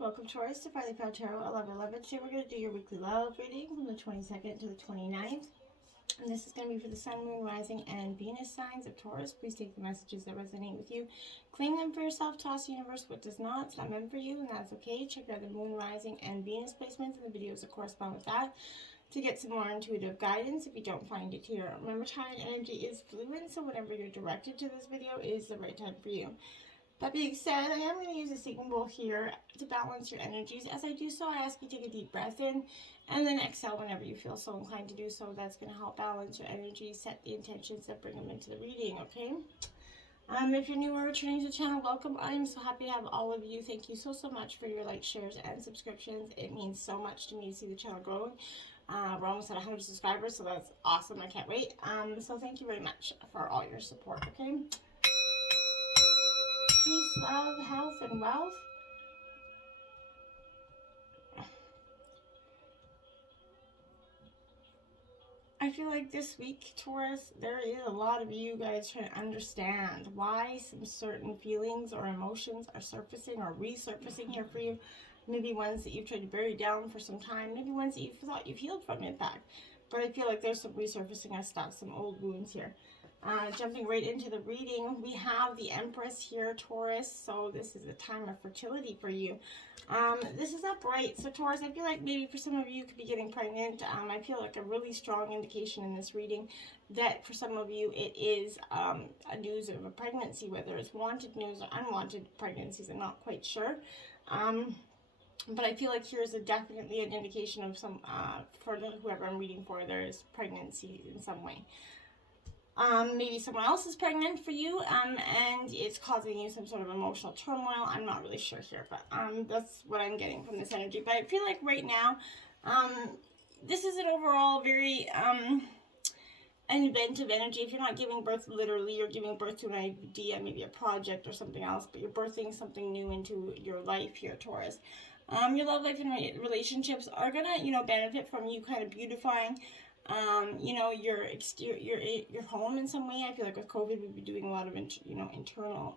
Welcome, Taurus, to Friday Proud Tarot 11/11. Today we're going to do your weekly love reading from the 22nd to the 29th. And this is going to be for the Sun, Moon, Rising, and Venus signs of Taurus. Please take the messages that resonate with you. Claim them for yourself. Toss the universe what does not. It's not meant for you, and that's okay. Check out the Moon, Rising, and Venus placements and the videos that correspond with that to get some more intuitive guidance if you don't find it here. Remember, time and energy is fluid, so whenever you're directed to this video is the right time for you. That being said, I am going to use a singing bowl here to balance your energies. As I do so, I ask you to take a deep breath in and then exhale whenever you feel so inclined to do so. That's going to help balance your energies, set the intentions that bring them into the reading, okay? If you're new or returning to the channel, welcome. I am so happy to have all of you. Thank you so much for your likes, shares, and subscriptions. It means so much to me to see the channel growing. We're almost at 100 subscribers, so that's awesome. I can't wait. So thank you very much for all your support, okay? Peace, love, health, and wealth. I feel like this week, Taurus, there is a lot of you guys trying to understand why some certain feelings or emotions are surfacing or resurfacing here for you. Maybe ones that you've tried to bury down for some time. Maybe ones that you thought you've healed from, in fact. But I feel like there's some resurfacing of stuff, some old wounds here. Jumping right into the reading, we have the Empress here, Taurus. So this is a time of fertility for you. This is upright. So Taurus, I feel like maybe for some of you could be getting pregnant. I feel like a really strong indication in this reading that for some of you it is a news of a pregnancy, whether it's wanted news or unwanted pregnancies. I'm not quite sure. But I feel like here's definitely an indication of some, for whoever I'm reading for, there is pregnancy in some way. Maybe someone else is pregnant for you, and it's causing you some sort of emotional turmoil. I'm not really sure here, but that's what I'm getting from this energy. But I feel like right now, this is an overall very an inventive energy. If you're not giving birth literally, you're giving birth to an idea, maybe a project or something else, but you're birthing something new into your life here, Taurus. Your love life and relationships are gonna, benefit from you kind of beautifying your exterior, your home in some way. I feel like with COVID, we've been doing a lot of, internal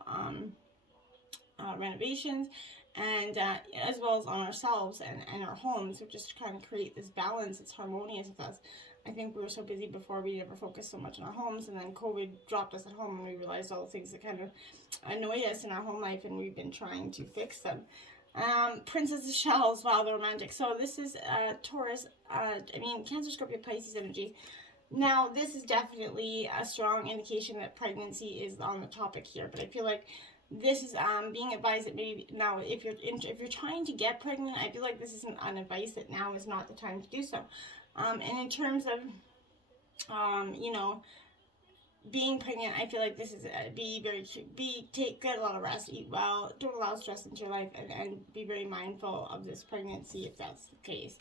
renovations, and as well as on ourselves and our homes. We're just trying to create this balance. It's harmonious with us. I think we were so busy before, we never focused so much on our homes, and then COVID dropped us at home, and we realized all the things that kind of annoyed us in our home life, and we've been trying to fix them. Princess of Shells, wow, the romantic. So this is Taurus, Cancer, Scorpio, Pisces energy. Now, this is definitely a strong indication that pregnancy is on the topic here, but I feel like this is being advised that maybe now, if you're trying to get pregnant, I feel like this is an advice that now is not the time to do so. And in terms of, being pregnant, I feel like this is get a lot of rest, eat well, don't allow stress into your life, and be very mindful of this pregnancy if that's the case.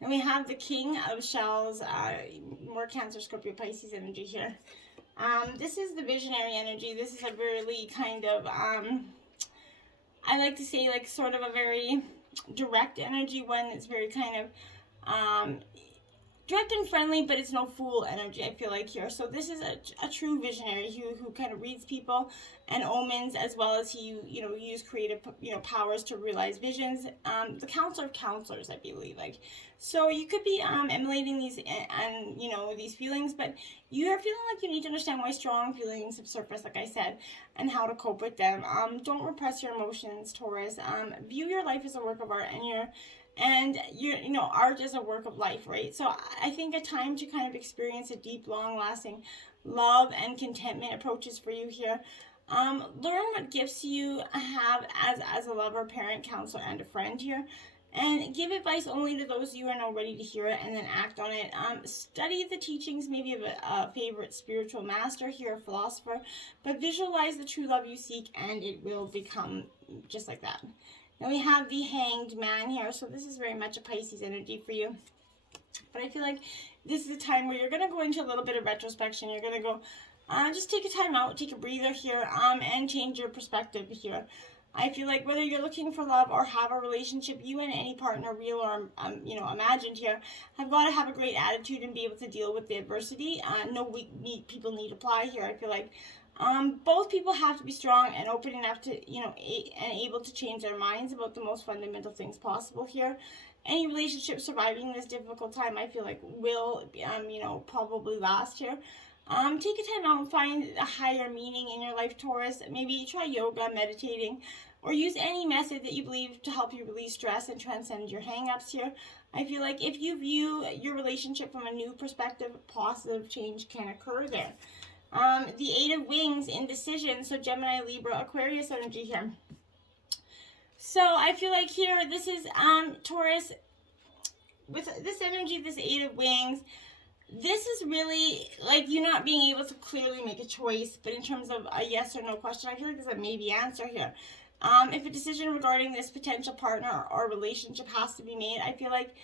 Then we have the King of Shells, more Cancer, Scorpio, Pisces energy here. This is the visionary energy. This is a really kind of, I like to say, like sort of a very direct energy, one that's very kind of, direct and friendly, but it's no fool energy, I feel like here. So this is a true visionary who kind of reads people and omens, as well as he, use creative, powers to realize visions. The counselor of counselors, I believe. So you could be emulating these and these feelings, but you are feeling like you need to understand why strong feelings have surfaced, like I said, and how to cope with them. Don't repress your emotions, Taurus. View your life as a work of art, and art is a work of life, right? So I think a time to kind of experience a deep, long-lasting love and contentment approaches for you here. Learn what gifts you have as a lover, parent, counselor, and a friend here. And give advice only to those you are now ready to hear it, and then act on it. Study the teachings maybe of a favorite spiritual master here, a philosopher, but visualize the true love you seek, and it will become just like that. Then we have the Hanged Man here. So this is very much a Pisces energy for you. But I feel like this is a time where you're going to go into a little bit of retrospection. You're going to go, just take a time out, take a breather here, and change your perspective here. I feel like whether you're looking for love or have a relationship, you and any partner, real or, imagined here, have got to have a great attitude and be able to deal with the adversity. No weak people need apply here. I feel like Both people have to be strong and open enough to, you know, and able to change their minds about the most fundamental things possible here. Any relationship surviving this difficult time, I feel like, will, you know, probably last here. Take a time out and find a higher meaning in your life, Taurus. Maybe try yoga, meditating, or use any method that you believe to help you release stress and transcend your hang-ups here. I feel like if you view your relationship from a new perspective, positive change can occur there. The Eight of Wings, indecision, so Gemini, Libra, Aquarius energy here. So I feel like here, this is Taurus, with this energy, this Eight of Wings, this is really like you not being able to clearly make a choice, but in terms of a yes or no question, I feel like there's a maybe answer here. If a decision regarding this potential partner or relationship has to be made, I feel like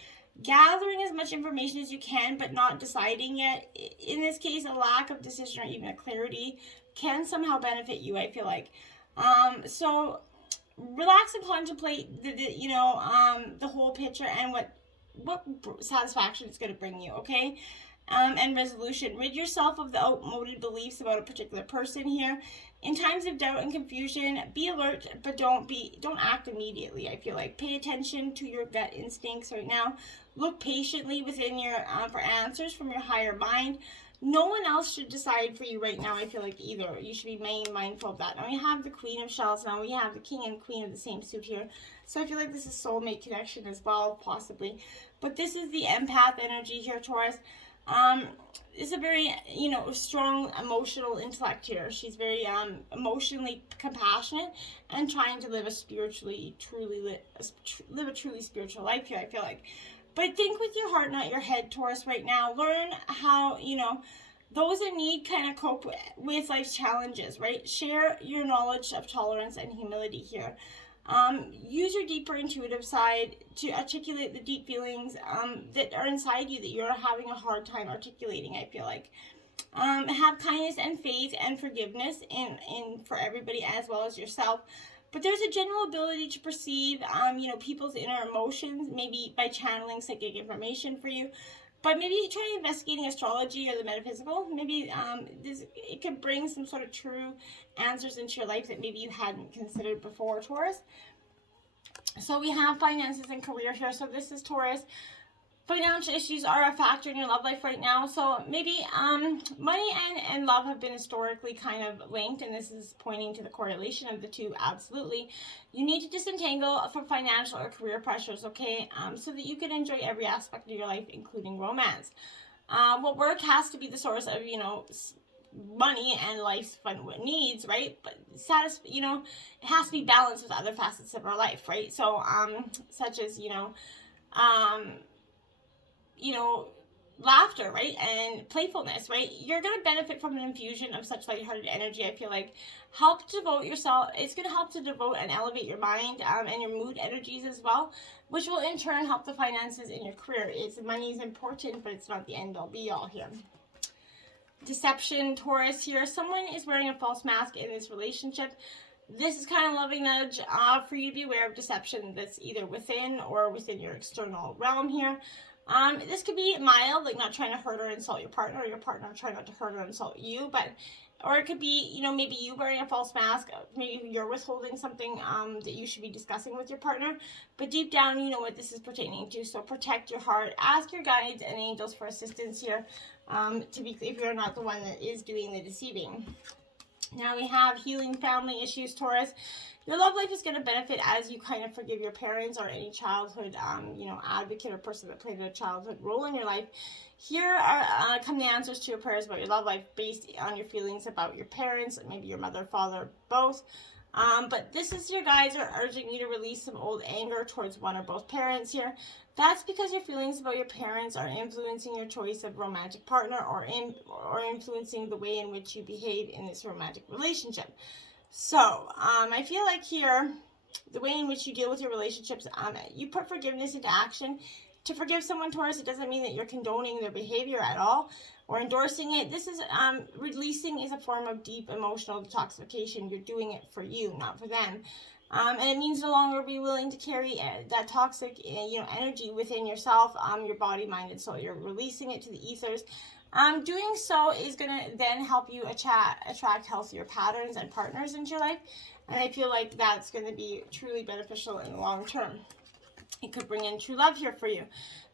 gathering as much information as you can, but not deciding yet. In this case, a lack of decision or even a clarity can somehow benefit you, I feel like. So relax and contemplate the whole picture and what satisfaction it's going to bring you, okay? And resolution. Rid yourself of the outmoded beliefs about a particular person here. In times of doubt and confusion, be alert, but don't act immediately. I feel like pay attention to your gut instincts right now. Look patiently within your for answers from your higher mind. No one else should decide for you right now, I feel like, either. You should be mindful of that. Now we have the Queen of Shells. Now we have the King and Queen of the same suit here. So I feel like this is soulmate connection as well, possibly. But this is the empath energy here, Taurus. Is a very, strong emotional intellect here. She's very emotionally compassionate and trying to live a truly spiritual life here, I feel like. But think with your heart, not your head, Taurus, right now. Learn how, those in need kind of cope with life's challenges, right? Share your knowledge of tolerance and humility here. Use your deeper intuitive side to articulate the deep feelings that are inside you that you're having a hard time articulating, I feel like. Have kindness and faith and forgiveness in for everybody as well as yourself. But there's a general ability to perceive, people's inner emotions, maybe by channeling psychic information for you. But maybe try investigating astrology or the metaphysical. Maybe it could bring some sort of true answers into your life that maybe you hadn't considered before, Taurus. So we have finances and career here. So this is Taurus. Financial issues are a factor in your love life right now. So maybe money and love have been historically kind of linked, and this is pointing to the correlation of the two. Absolutely. You need to disentangle from financial or career pressures, okay, so that you can enjoy every aspect of your life, including romance. Well, work has to be the source of, money and life's fun needs, right? But it has to be balanced with other facets of our life, right? So, such as, laughter, right? And playfulness, right? You're going to benefit from an infusion of such lighthearted energy, I feel like. It's going to help to devote and elevate your mind and your mood energies as well, which will in turn help the finances in your career. Money is important, but it's not the end all be all here. Deception, Taurus here. Someone is wearing a false mask in this relationship. This is kind of loving nudge for you to be aware of deception that's either within or within your external realm here. This could be mild, like not trying to hurt or insult your partner, or your partner trying not to hurt or insult you, or it could be, maybe you wearing a false mask, maybe you're withholding something that you should be discussing with your partner, but deep down, you know what this is pertaining to, so protect your heart, ask your guides and angels for assistance here, if you're not the one that is doing the deceiving. Now we have healing family issues, Taurus. Your love life is going to benefit as you kind of forgive your parents or any childhood, advocate or person that played a childhood role in your life. Here come the answers to your prayers about your love life based on your feelings about your parents, maybe your mother, father, both. But this is your guides are urging you to release some old anger towards one or both parents here. That's because your feelings about your parents are influencing your choice of romantic partner or influencing the way in which you behave in this romantic relationship. So, I feel like here, the way in which you deal with your relationships, you put forgiveness into action. To forgive someone, Taurus, it doesn't mean that you're condoning their behavior at all or endorsing it. This is, releasing is a form of deep emotional detoxification. You're doing it for you, not for them. And it means no longer be willing to carry that toxic, energy within yourself, your body, mind, and soul. You're releasing it to the ethers. Doing so is going to then help you attract healthier patterns and partners into your life. And I feel like that's going to be truly beneficial in the long term. It could bring in true love here for you.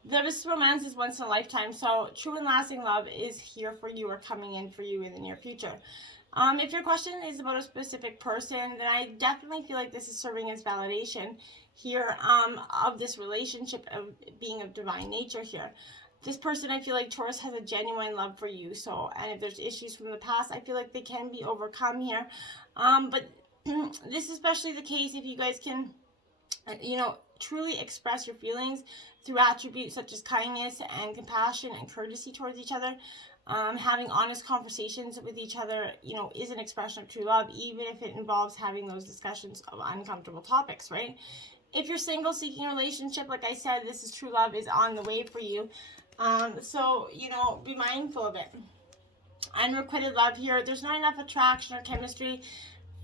This romance is once in a lifetime, so true and lasting love is here for you or coming in for you in the near future. If your question is about a specific person, then I definitely feel like this is serving as validation here of this relationship of being of divine nature here. This person, I feel like Taurus has a genuine love for you. So, and if there's issues from the past, I feel like they can be overcome here. But this is especially the case if you guys can, truly express your feelings through attributes such as kindness and compassion and courtesy towards each other. Having honest conversations with each other, is an expression of true love, even if it involves having those discussions of uncomfortable topics, right? If you're single, seeking a relationship, like I said, this is true love is on the way for you. So, be mindful of it. Unrequited love here. There's not enough attraction or chemistry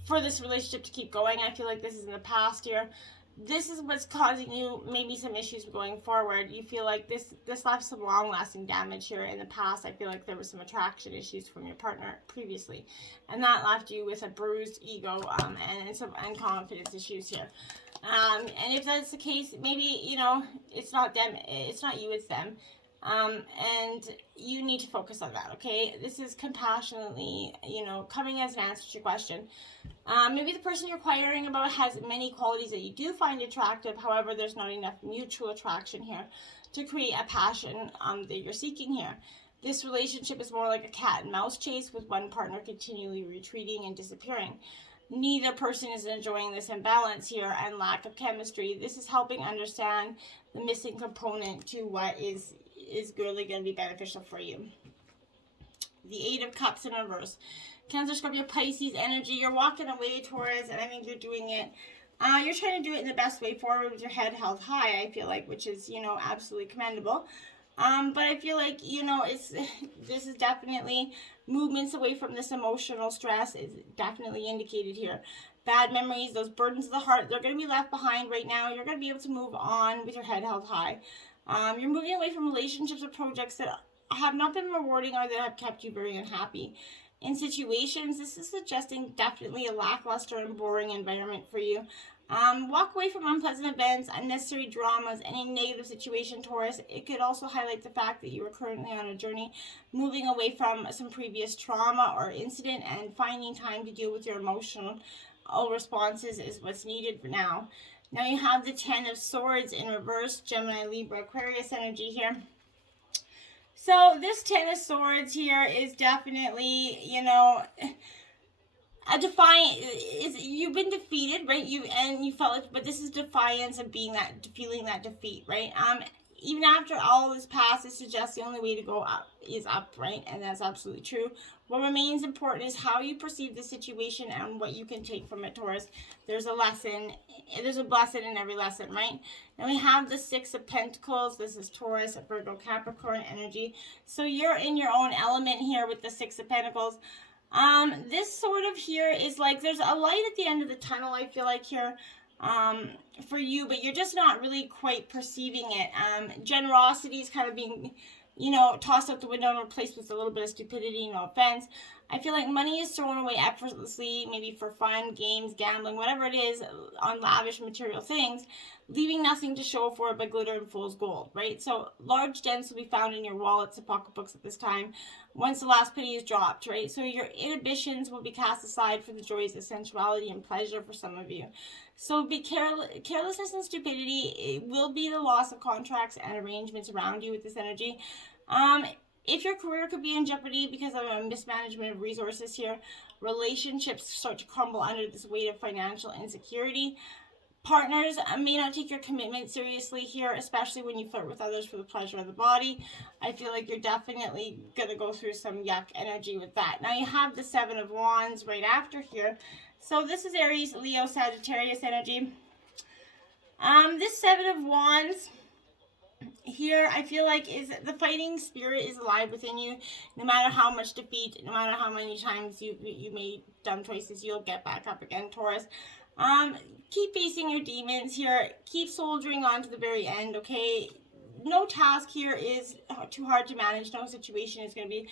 for this relationship to keep going. I feel like this is in the past here. This is what's causing you maybe some issues going forward. You feel like this left some long-lasting damage here in the past. I feel like there was some attraction issues from your partner previously, and that left you with a bruised ego and some confidence issues here. And if that's the case, maybe it's not them, it's not you, it's them. And you need to focus on that, okay? This is compassionately, coming as an answer to your question. Maybe the person you're inquiring about has many qualities that you do find attractive. However, there's not enough mutual attraction here to create a passion that you're seeking here. This relationship is more like a cat and mouse chase, with one partner continually retreating and disappearing. Neither person is enjoying this imbalance here and lack of chemistry. This is helping understand the missing component to what is really going to be beneficial for you. The Eight of Cups in reverse. Cancer, Scorpio, Pisces energy. You're walking away, Taurus, and I think you're doing it. You're trying to do it in the best way forward with your head held high, I feel like, which is, absolutely commendable. But I feel like, this is definitely movements away from this emotional stress is definitely indicated here. Bad memories, those burdens of the heart, they're going to be left behind right now. You're going to be able to move on with your head held high. You're moving away from relationships or projects that have not been rewarding or that have kept you very unhappy. In situations, this is suggesting definitely a lackluster and boring environment for you. Walk away from unpleasant events, unnecessary dramas, any negative situation, Taurus. It could also highlight the fact that you are currently on a journey, moving away from some previous trauma or incident and finding time to deal with your emotional responses is what's needed for now. Now you have the Ten of Swords in reverse, Gemini, Libra, Aquarius energy here. So this Ten of Swords here is definitely, a defiant. You've been defeated, right? You felt it, but this is defiance of feeling that defeat, right? Even after all this past, it suggests the only way to go up is up, right? And that's absolutely true. What remains important is how you perceive the situation and what you can take from it, Taurus. There's a lesson. There's a blessing in every lesson, right? And we have the Six of Pentacles. This is Taurus, Virgo, Capricorn energy. So you're in your own element here with the Six of Pentacles. This sort of here is like there's a light at the end of the tunnel, I feel like here. For you, but you're just not really quite perceiving it. Generosity is kind of being, tossed out the window and replaced with a little bit of stupidity, no offense. I feel like money is thrown away effortlessly, maybe for fun, games, gambling, whatever it is, on lavish material things, leaving nothing to show for it but glitter and fool's gold, right? So large dents will be found in your wallets and pocketbooks at this time once the last penny is dropped, right? So your inhibitions will be cast aside for the joys of sensuality and pleasure for some of you. So be carelessness and stupidity. It will be the loss of contracts and arrangements around you with this energy. If your career could be in jeopardy because of a mismanagement of resources here, relationships start to crumble under this weight of financial insecurity. Partners may not take your commitment seriously here, especially when you flirt with others for the pleasure of the body. I feel like you're definitely going to go through some yuck energy with that. Now you have the Seven of Wands right after here. So this is Aries, Leo, Sagittarius energy. This Seven of Wands here, I feel like is the fighting spirit is alive within you. No matter how much defeat, no matter how many times you made dumb choices, you'll get back up again, Taurus. Keep facing your demons here. Keep soldiering on to the very end, okay? no task here is too hard to manage. No situation is going to be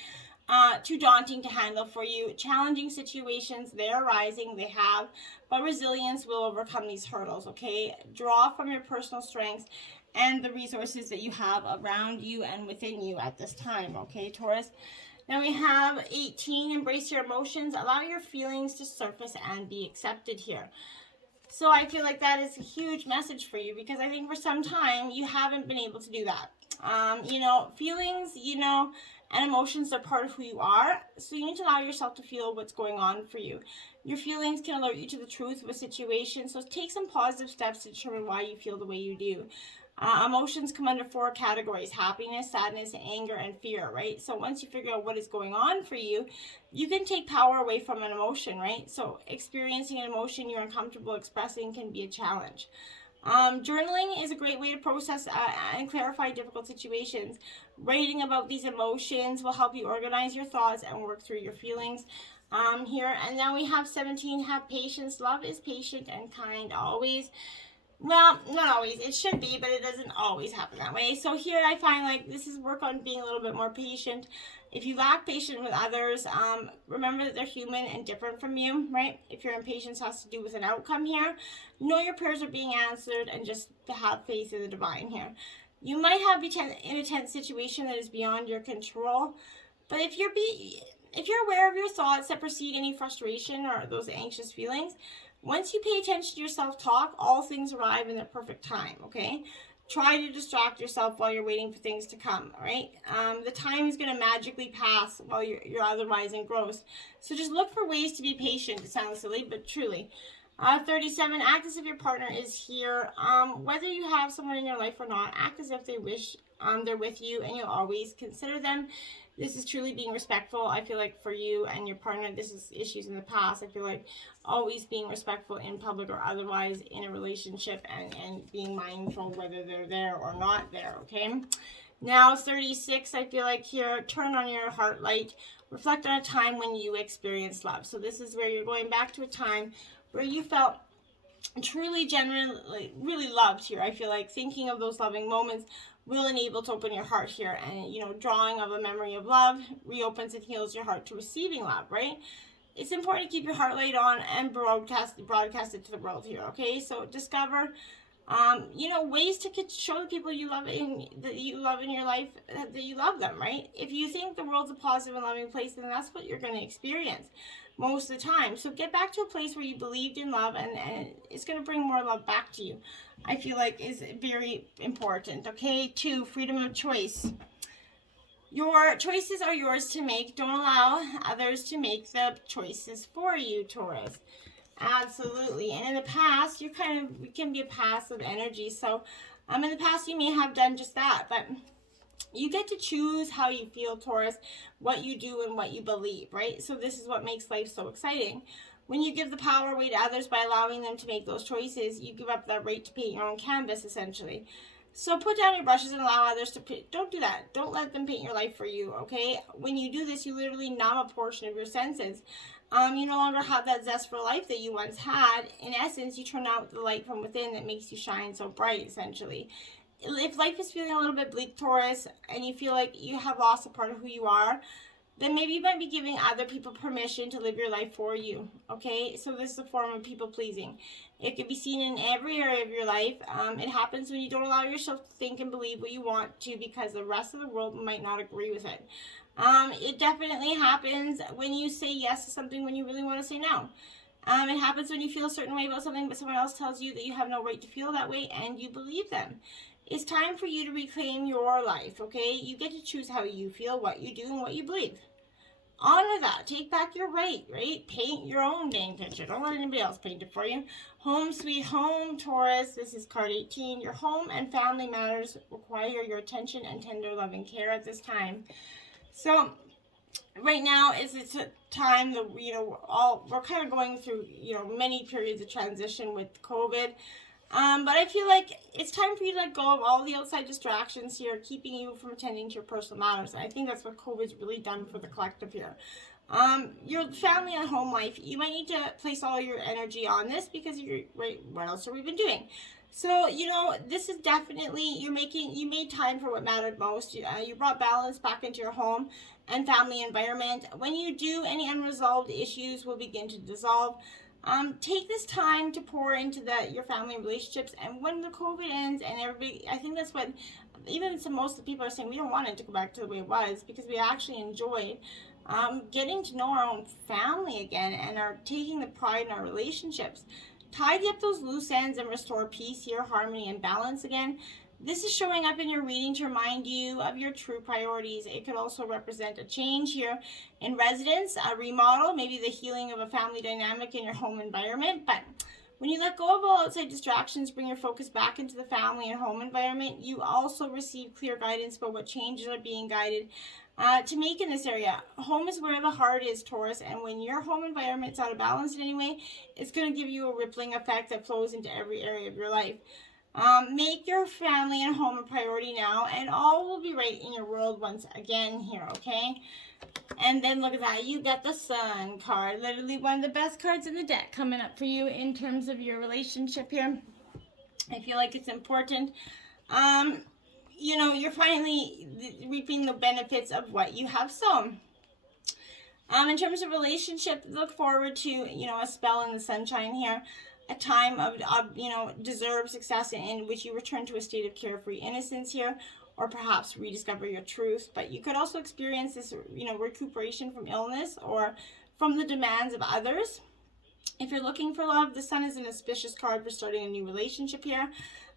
too daunting to handle for you. Challenging situations, they're arising, they have, but resilience will overcome these hurdles, okay? Draw from your personal strengths and the resources that you have around you and within you at this time, okay, Taurus? Now we have 18, embrace your emotions, allow your feelings to surface and be accepted here. So I feel like that is a huge message for you, because I think for some time you haven't been able to do that. Feelings, and emotions are part of who you are, so you need to allow yourself to feel what's going on for you. Your feelings can alert you to the truth of a situation, so take some positive steps to determine why you feel the way you do. Emotions come under 4 categories: happiness, sadness, anger, and fear, right? So once you figure out what is going on for you, you can take power away from an emotion, right? So experiencing an emotion you're uncomfortable expressing can be a challenge. Journaling is a great way to process and clarify difficult situations. Writing about these emotions will help you organize your thoughts and work through your feelings here. And now we have 17, have patience. Love is patient and kind always. Well, not always. It should be, but it doesn't always happen that way. So here I find like this is work on being a little bit more patient. If you lack patience with others, remember that they're human and different from you, right? If your impatience has to do with an outcome here, know your prayers are being answered and just have faith in the divine here. You might have in a tense situation that is beyond your control, but if you're aware of your thoughts that precede any frustration or those anxious feelings, once you pay attention to your self-talk, all things arrive in their perfect time, okay? Try to distract yourself while you're waiting for things to come, all right? The time is going to magically pass while you're otherwise engrossed. So just look for ways to be patient. It sounds silly, but truly. 37, act as if your partner is here. Whether you have someone in your life or not, act as if they wish they're with you, and you'll always consider them. This is truly being respectful. I feel like for you and your partner, this is issues in the past. I feel like always being respectful in public or otherwise in a relationship, and being mindful whether they're there or not there, okay? Now, 36, I feel like here, turn on your heart light. Reflect on a time when you experienced love. So this is where you're going back to a time where you felt truly, genuinely, really loved here. I feel like thinking of those loving moments will enable to open your heart here, and drawing of a memory of love reopens and heals your heart to receiving love, right? It's important to keep your heart light on and broadcast it to the world here, okay? So discover ways to show the people that you love in your life that you love them, right? If you think the world's a positive and loving place, then that's what you're going to experience most of the time. So get back to a place where you believed in love, and it's going to bring more love back to you. I feel like is very important, okay? 2, freedom of choice. Your choices are yours to make. Don't allow others to make the choices for you, Taurus. Absolutely. And in the past, you can be a passive energy. So in the past, you may have done just that, but you get to choose how you feel, Taurus, what you do and what you believe, right? So this is what makes life so exciting. When you give the power away to others by allowing them to make those choices, you give up that right to paint your own canvas, essentially. So put down your brushes and allow others to paint. Don't do that. Don't let them paint your life for you, okay? When you do this, you literally numb a portion of your senses. You no longer have that zest for life that you once had. In essence, you turn out the light from within that makes you shine so bright, essentially. If life is feeling a little bit bleak, Taurus, and you feel like you have lost a part of who you are, then maybe you might be giving other people permission to live your life for you, okay? So this is a form of people-pleasing. It can be seen in every area of your life. It happens when you don't allow yourself to think and believe what you want to, because the rest of the world might not agree with it. It definitely happens when you say yes to something when you really want to say no. It happens when you feel a certain way about something, but someone else tells you that you have no right to feel that way, and you believe them. It's time for you to reclaim your life, okay? You get to choose how you feel, what you do, and what you believe. Honor that. Take back your right? Paint your own dang picture. Don't let anybody else paint it for you. Home sweet home, Taurus. This is card 18. Your home and family matters require your attention and tender loving care at this time. So right now it's a time that we're kind of going through many periods of transition with COVID. But I feel like it's time for you to let go of all the outside distractions here, keeping you from attending to your personal matters. And I think that's what COVID's really done for the collective here. Your family and home life, you might need to place all your energy on this because you're right. What else have we been doing? So, this is definitely, you made time for what mattered most. You brought balance back into your home and family environment. When you do, any unresolved issues will begin to dissolve. Take this time to pour into your family relationships, and when the COVID ends and everybody, I think that's what, even most of the people are saying, we don't want it to go back to the way it was, because we actually enjoyed getting to know our own family again and are taking the pride in our relationships. Tidy up those loose ends and restore peace here, harmony, and balance again. This is showing up in your reading to remind you of your true priorities. It could also represent a change here in residence, a remodel, maybe the healing of a family dynamic in your home environment. But when you let go of all outside distractions, bring your focus back into the family and home environment, you also receive clear guidance about what changes are being guided to make in this area. Home is where the heart is, Taurus, and when your home environment's out of balance in any way, it's going to give you a rippling effect that flows into every area of your life. Make your family and home a priority now, and all will be right in your world once again here, okay? And then look at that, you got the Sun card, literally one of the best cards in the deck coming up for you in terms of your relationship here. I feel like it's important. You're finally reaping the benefits of what you have sown. In terms of relationship, look forward to, a spell in the sunshine here. A time of deserved success in which you return to a state of carefree innocence here, or perhaps rediscover your truth. But you could also experience this, recuperation from illness or from the demands of others. If you're looking for love, the Sun is an auspicious card for starting a new relationship here.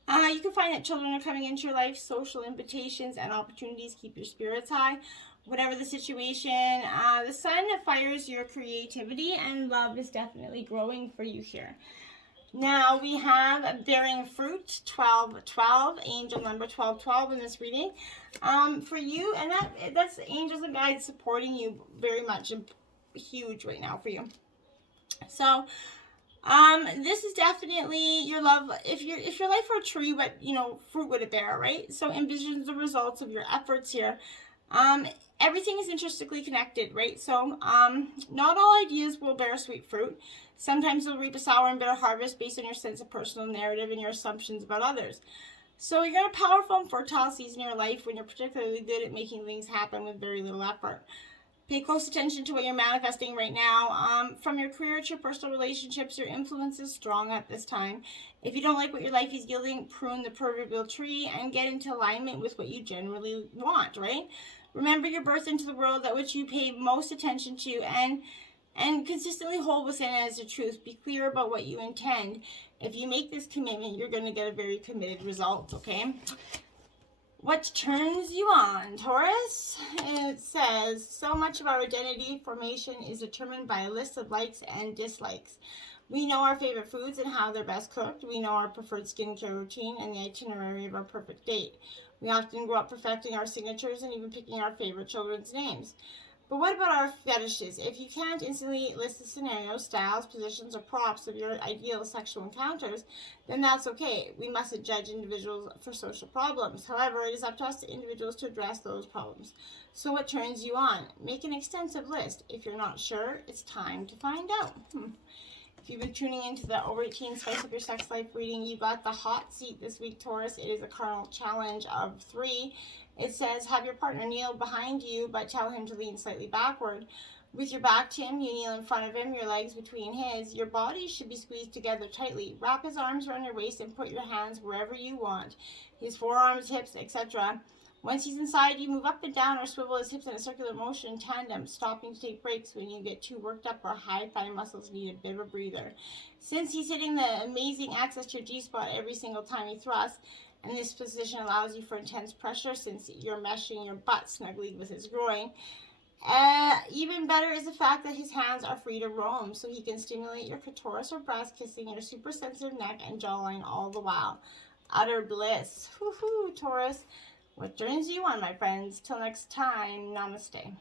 You can find that children are coming into your life, social invitations and opportunities keep your spirits high. Whatever the situation, the Sun fires your creativity, and love is definitely growing for you here. Now we have bearing fruit, 1212, angel number 1212 in this reading for you, and that's angels and guides supporting you very much and huge right now for you. So this is definitely your love. If your life were a tree, what fruit would it bear, right? So envision the results of your efforts here. Everything is intrinsically connected, right? So not all ideas will bear sweet fruit. Sometimes you'll reap a sour and bitter harvest based on your sense of personal narrative and your assumptions about others. So you're in a powerful and fertile season in your life when you're particularly good at making things happen with very little effort. Pay close attention to what you're manifesting right now. From your career to your personal relationships, your influence is strong at this time. If you don't like what your life is yielding, prune the proverbial tree and get into alignment with what you generally want, right? Remember your birth into the world, that which you pay most attention to, and consistently hold within as the truth. Be clear about what you intend. If you make this commitment, you're going to get a very committed result, okay? What turns you on, Taurus? It says, so much of our identity formation is determined by a list of likes and dislikes. We know our favorite foods and how they're best cooked. We know our preferred skincare routine and the itinerary of our perfect date. We often grow up perfecting our signatures and even picking our favorite children's names. But what about our fetishes? If you can't instantly list the scenarios, styles, positions, or props of your ideal sexual encounters, then that's okay. We mustn't judge individuals for social problems. However, it is up to us individuals to address those problems. So what turns you on? Make an extensive list. If you're not sure, it's time to find out. If you've been tuning into the Over 18 Spice Up Your Sex Life reading, you got the hot seat this week, Taurus. It is a cardinal challenge of 3. It says, have your partner kneel behind you, but tell him to lean slightly backward. With your back to him, you kneel in front of him, your legs between his. Your bodies should be squeezed together tightly. Wrap his arms around your waist and put your hands wherever you want. His forearms, hips, etc. Once he's inside, you move up and down or swivel his hips in a circular motion in tandem, stopping to take breaks when you get too worked up or high thigh muscles need a bit of a breather. Since he's hitting the amazing access to your G-spot every single time he thrusts, and this position allows you for intense pressure since you're meshing your butt snugly with his groin. Even better is the fact that his hands are free to roam, so he can stimulate your clitoris or breast, kissing your super sensitive neck and jawline all the while. Utter bliss. Woohoo, Taurus. What turns you on, my friends? Till next time, namaste.